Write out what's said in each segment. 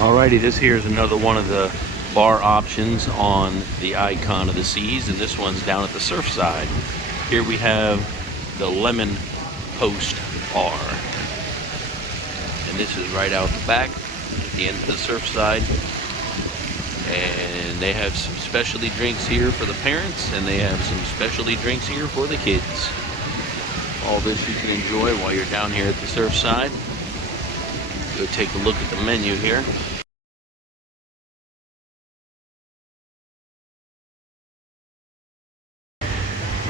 Alrighty, this here is another one of the bar options on the Icon of the Seas, and this one's down at the Surfside. Here we have the Lemon Post Bar, and this is right out the back at the end of the Surfside. And they have some specialty drinks here for the parents, and they have some specialty drinks here for the kids. All this you can enjoy while you're down here at the Surfside. Go take a look at the menu here.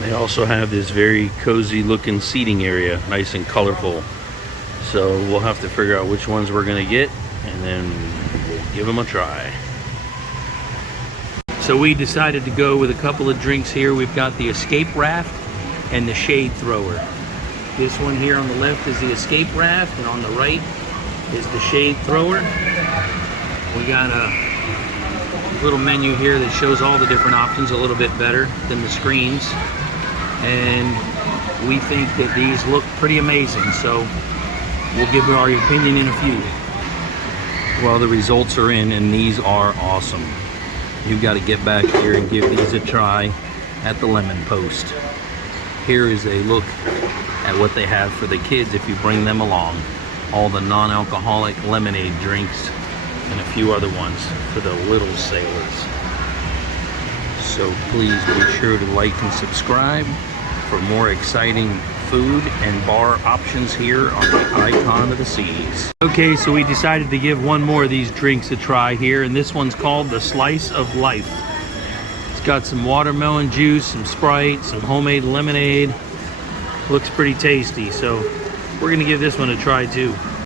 They also have this very cozy looking seating area, nice and colorful. So we'll have to figure out which ones we're gonna get, and then we'll give them a try. So we decided to go with a couple of drinks here. We've got the Escape Raft and the Shade Thrower. This one here on the left is the Escape Raft, and on the right is the Shade Thrower. We got a little menu here that shows all the different options a little bit better than the screens. And we think that these look pretty amazing, so we'll give our opinion in a few. Well, the results are in, and these are awesome. You've got to get back here and give these a try at the Lemon Post. Here is a look at what they have for the kids if you bring them along. All the non-alcoholic lemonade drinks and a few other ones for the little sailors. So please be sure to like and subscribe for more exciting food and bar options here on the Icon of the Seas. Okay, so we decided to give one more of these drinks a try here, and this one's called the Slice of Life. It's got some watermelon juice, some Sprite, some homemade lemonade. Looks pretty tasty, so we're gonna give this one a try too.